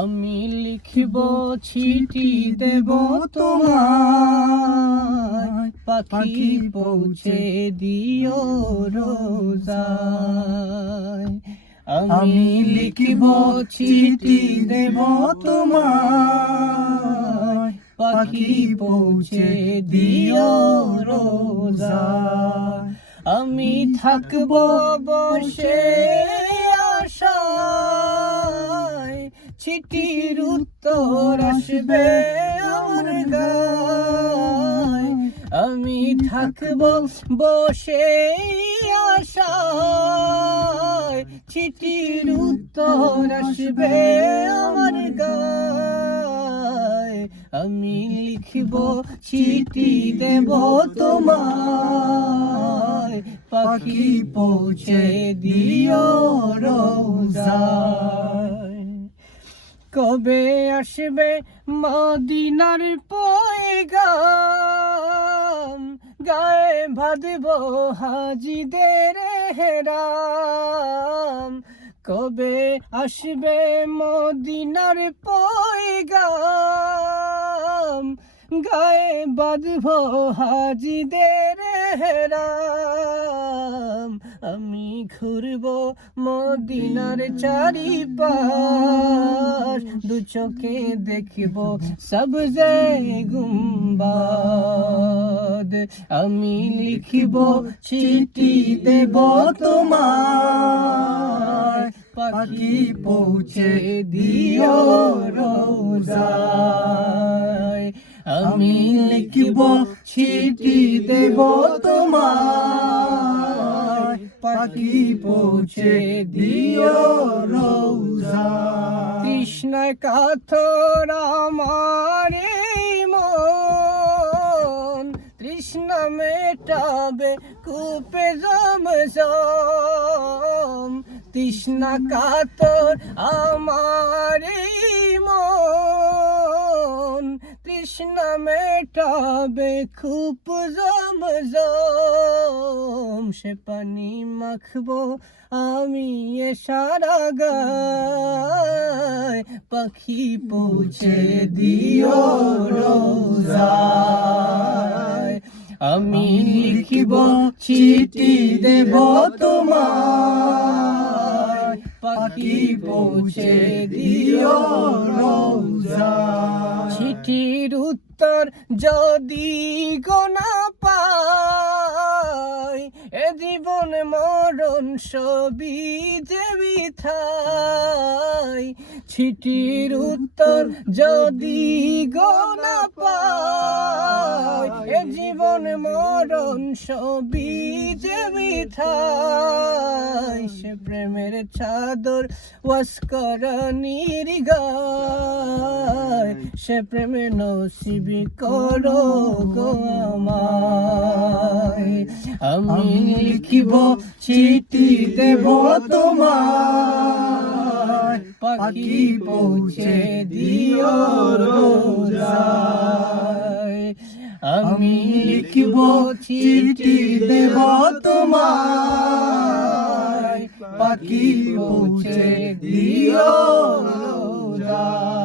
আমি লিখব চিঠি দেব তোমায়, পাখি পৌঁছে দিও রোজায়। আমি লিখব চিঠি দেব তোমায়, পাখি পৌঁছে দিও রোজায়। আমি থাকব বসে আশায়, চিঠির উত্তর আসবে আমার গায়। আমি থাকব বসে আশায়, চিঠির উত্তর আসবে আমার গায়। আমি লিখব চিঠি দেব তোমায়, পাখি পৌঁছে দিও রোজায়। কবে আসবে মদিনার পয়গাম, গায়ে বাঁধব হাজিদের হেরাম। কবে আসবে মদিনার পয়গাম, গায়ে বাঁধব হাজিদের হেরাম। আমি ঘুরব মদিনার চারিপাশ, দু চোখে দেখব সবজে গুম্বাদ। আমি লিখব চিঠি দেব তোমায়, পাখি পৌঁছে দিও রোজায়। আমি লিখব চিঠি দেব তোমায়, পাখি পৌঁছে দিও রোজায়। তৃষ্ণায় কাতর আমার এই মন, তৃষ্ণা মেটাবে কূপে জমজম। তৃষ্ণা কাতর আমার এই মন, তৃষ্ণা মেটাবে কূপ জমজম। সে পানি মাখবো আমি এ সারা গায়, পাখি পৌঁছে দিও রোজায়। আমি লিখব চিঠি দেব তোমায়, পাখি পৌঁছে দিও রোজায়। চিঠির উত্তর যদি গো না পাই, এ জীবন মরণ সবই যে বৃথায়। চিঠির উত্তর যদি গো না পাই, এ জীবন মরণ সবই যে বৃথায়। সে প্রেমের চাদর ওয়াসকরণীর গায়, সে প্রেমে নসিবি করো গো আমায়। আমি লিখব চিঠি দেব তোমায়, পাখি পৌঁছে দিও রোজায়। আমি লিখব চিঠি দেব তোমায়, পাখি পৌঁছে দিও রোজায়।